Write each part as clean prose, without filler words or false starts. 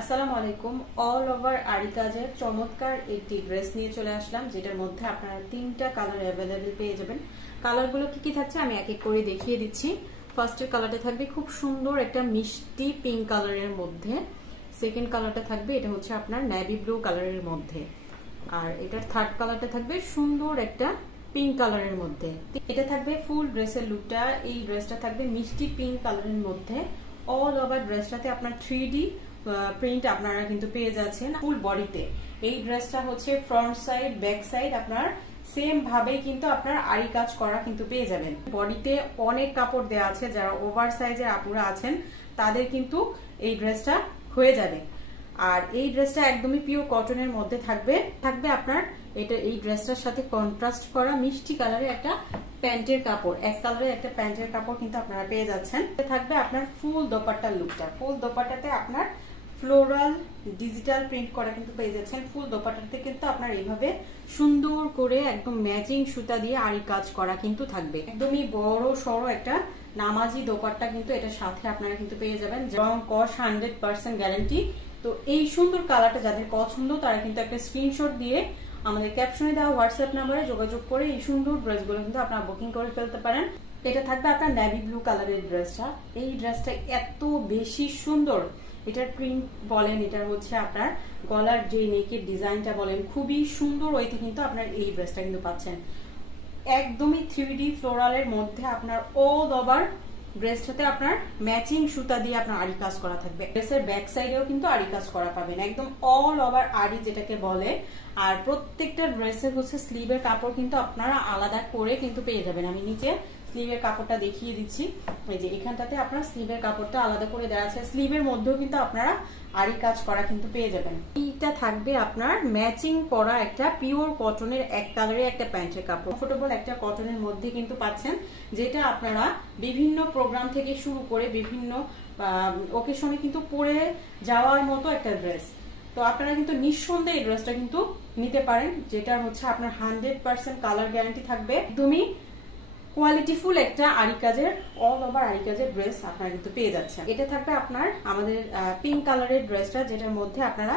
আসসালামু আলাইকুম। All over আরি কাজের চমৎকার একটি ড্রেস নিয়ে চলে আসলাম, যেটার মধ্যে আপনারা তিনটা কালার অ্যাভেলেবেল পেয়ে যাবেন। কালারগুলো কি কি থাকছে আমি এক এক করে দেখিয়ে দিচ্ছি। ফার্স্টের কালারটা থাকবে খুব সুন্দর একটা মিষ্টি পিঙ্ক কালারের মধ্যে। সেকেন্ড কালারটা থাকবে এটা হচ্ছে আপনার নেভি ব্লু কালারের মধ্যে। আর এটার থার্ড কালারটা থাকবে সুন্দর একটা পিঙ্ক কালারের মধ্যে। এটা থাকবে ফুল ড্রেসের লুকটা। এই ড্রেসটা থাকবে মিষ্টি পিঙ্ক কালারের মধ্যে। অল ওভার ড্রেসটাতে আপনার 3D প্রিন্ট আপনারা কিন্তু পেয়ে যাচ্ছেন ফুল বডিতে। এই ড্রেসটা হচ্ছে ফ্রন্ট সাইড ব্যাক সাইড আপনার সেম ভাবে কিন্তু আপনার আরি কাজ করা কিন্তু পেয়ে যাবেন। বডিতে অনেক কাপড় দেওয়া আছে, যারা ওভার সাইজের আপুরা আছেন তাদের কিন্তু এই ড্রেসটা হয়ে যাবে। আর এই ড্রেসটা একদমই পিওর কটনের মধ্যে থাকবে আপনার এই ড্রেসটার সাথে কন্ট্রাস্ট করা মিষ্টি কালারের একটা প্যান্টের কাপড়, এক কালারের একটা প্যান্টের কাপড় কিন্তু আপনারা পেয়ে যাচ্ছেন। থাকবে আপনার ফুল দোপাট্টার লুকটা। ফুল দোপাট্টাতে আপনার ফ্লোরাল ডিজিটাল প্রিন্ট করা কিন্তু পেয়ে যাচ্ছেন। ফুল দোপাট্টাতে কিন্তু আপনার এইভাবে সুন্দর করে একদম ম্যাচিং সুতা দিয়ে আরি কাজ করা কিন্তু থাকবে। একদমই বড় সড়ো একটা নামাজি দোপাট্টা কিন্তু এটার সাথে আপনারা কিন্তু পেয়ে যাবেন। রং কস 100% গ্যারান্টি। তো এই সুন্দর কালারটা যাদের পছন্দ তারা কিন্তু একটা স্ক্রিনশট দিয়ে আমাদের ক্যাপশনে দেওয়া হোয়াটসঅ্যাপ নাম্বারে যোগাযোগ করে এই সুন্দর ড্রেসগুলো কিন্তু আপনারা বুকিং করে ফেলতে পারেন। এটা থাকবে আপনার নেভি ব্লু কালারের ড্রেসটা। এই ড্রেসটা এত বেশি সুন্দর, এটার প্রিন্ট বলেন, এটার হচ্ছে আপনার গলার যে নেকের ডিজাইনটা বলেন, খুবই সুন্দর। ওইতে কিন্তু আপনার এই ড্রেসটা কিন্তু পাচ্ছেন একদমই 3D ফ্লোরালের মধ্যে। আপনার অল ওভার ড্রেসটাতে আপনার ম্যাচিং সুতা দিয়ে আপনার আরি কাজ করা থাকবে। ড্রেসের ব্যাক সাইডেও কিন্তু আরি কাজ করা পাবেন, একদম অল ওভার আরি যেটাকে বলে। আর প্রত্যেকটা ড্রেসের হচ্ছে স্লিভের কাপড় কিন্তু আপনারা আলাদা করে কিন্তু পেয়ে যাবেন। আমি নিচে স্লিভের কাপড়টা দেখিয়ে দিচ্ছি। এই যে এখানটাতে আপনার স্লিভের কাপড়টা আলাদা করে দেওয়া আছে। স্লিভের মধ্যেও কিন্তু আপনারা আরি কাজ করা কিন্তু পেয়ে যাবেন। এইটা থাকবে আপনার ম্যাচিং করা একটা পিওর কটনের এক কালারের একটা প্যান্টের কাপড়। কমফোর্টেবল একটা কটনের মধ্যে কিন্তু পাচ্ছেন, যেটা আপনারা বিভিন্ন প্রোগ্রাম থেকে শুরু করে বিভিন্ন ওকেশনে কিন্তু পরে যাওয়ার মতো একটা ড্রেস। তো আপনারা কিন্তু নিঃসন্দেহে এই ড্রেসটা কিন্তু নিতে পারেন, যেটা হচ্ছে আপনার 100% কালার গ্যারান্টি থাকবে। একদমই কোয়ালিটিফুল একটা আরি কাজের অল ওভার আরি কাজের ড্রেস আপনারা কিন্তু পেয়ে যাচ্ছেন। এটা থাকবে আপনার আমাদের পিঙ্ক কালারের ড্রেসটা, যেটার মধ্যে আপনারা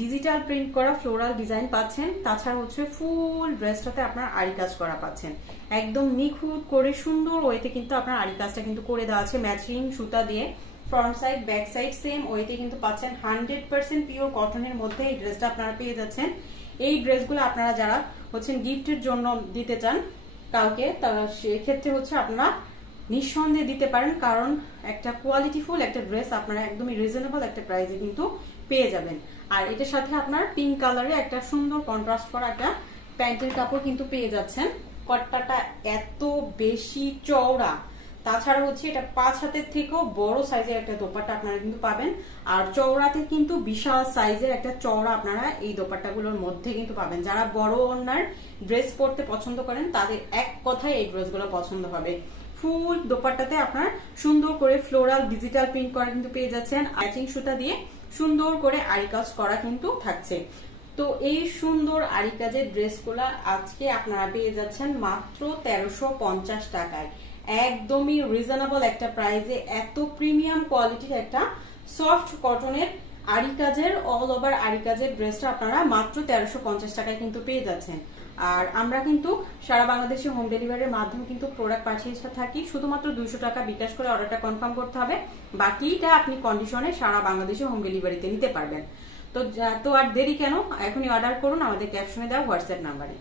ডিজিটাল প্রিন্ট করা ফ্লোরাল ডিজাইন পাচ্ছেন। তাছাড়া হচ্ছে ফুল ড্রেসটাতে আপনার আরি কাজ করা পাচ্ছেন। একদম নিখুঁত করে সুন্দর ওয়েতে কিন্তু আপনার আরি কাজটা কিন্তু করে দেওয়া আছে ম্যাচিং সুতা দিয়ে। Front side back side same ওয়েতে কিন্তু পাচ্ছেন। 100% পিওর কটনের মধ্যে এই ড্রেসটা আপনারা পেয়ে যাচ্ছেন। এই ড্রেসগুলো আপনারা যারা হচ্ছেন গিফটের জন্য দিতে চান কাউকে, সেক্ষেত্রে হচ্ছে আপনারা নিঃসন্দেহে দিতে পারেন, কারণ একটা কোয়ালিটিফুল একটা ড্রেস আপনারা একদমই রিজনেবল একটা প্রাইসে কিন্তু পেয়ে যাবেন। আর এটার সাথে আপনার পিঙ্ক কালারে একটা সুন্দর কন্ট্রাস্ট করা একটা প্যান্টের কাপড় কিন্তু পেয়ে যাচ্ছেন। কট্টাটা এত বেশি চওড়া, তাছাড়া হচ্ছে এটা 5 হাতের থেকেও বড় সাইজের একটা দোপাট্টা আপনারা কিন্তু পাবেন। আর চওড়াতে কিন্তু বিশাল সাইজের একটা চওড়া আপনারা এই দোপাট্টাগুলোর মধ্যে কিন্তু পাবেন। যারা বড় ওড়নার ড্রেস পরতে পছন্দ করেন তাদের এক কথায় এই ড্রেসগুলো পছন্দ হবে। ফুল দোপাট্টাতে আপনার সুন্দর করে ফ্লোরাল ডিজিটাল প্রিন্ট করা কিন্তু পেয়ে যাচ্ছেন। ম্যাচিং সুতা দিয়ে সুন্দর করে আরি কাজ করা কিন্তু থাকছে। তো এই সুন্দর আরি কাজের ড্রেসগুলো আজকে আপনারা পেয়ে যাচ্ছেন মাত্র 1350 টাকায়। একদমই রিজনেবল একটা প্রাইসে এত প্রিমিয়াম কোয়ালিটির একটা সফট কটনের আরি কাজের অল ওভার আরি কাজের ড্রেসটা আপনারা মাত্র 1350 টাকায় কিন্তু পেয়ে যাচ্ছেন। আর আমরা কিন্তু সারা বাংলাদেশে হোম ডেলিভারির মাধ্যমে কিন্তু প্রোডাক্ট পাঠিয়ে থাকি। শুধুমাত্র 200 টাকা বিকাশ করে অর্ডারটা কনফার্ম করতে হবে, বাকিটা আপনি কন্ডিশনে সারা বাংলাদেশে হোম ডেলিভারিতে নিতে পারবেন। তো আর দেরি কেন, এখনই অর্ডার করুন আমাদের ক্যাপশনে দেওয়া হোয়াটসঅ্যাপ নাম্বারে।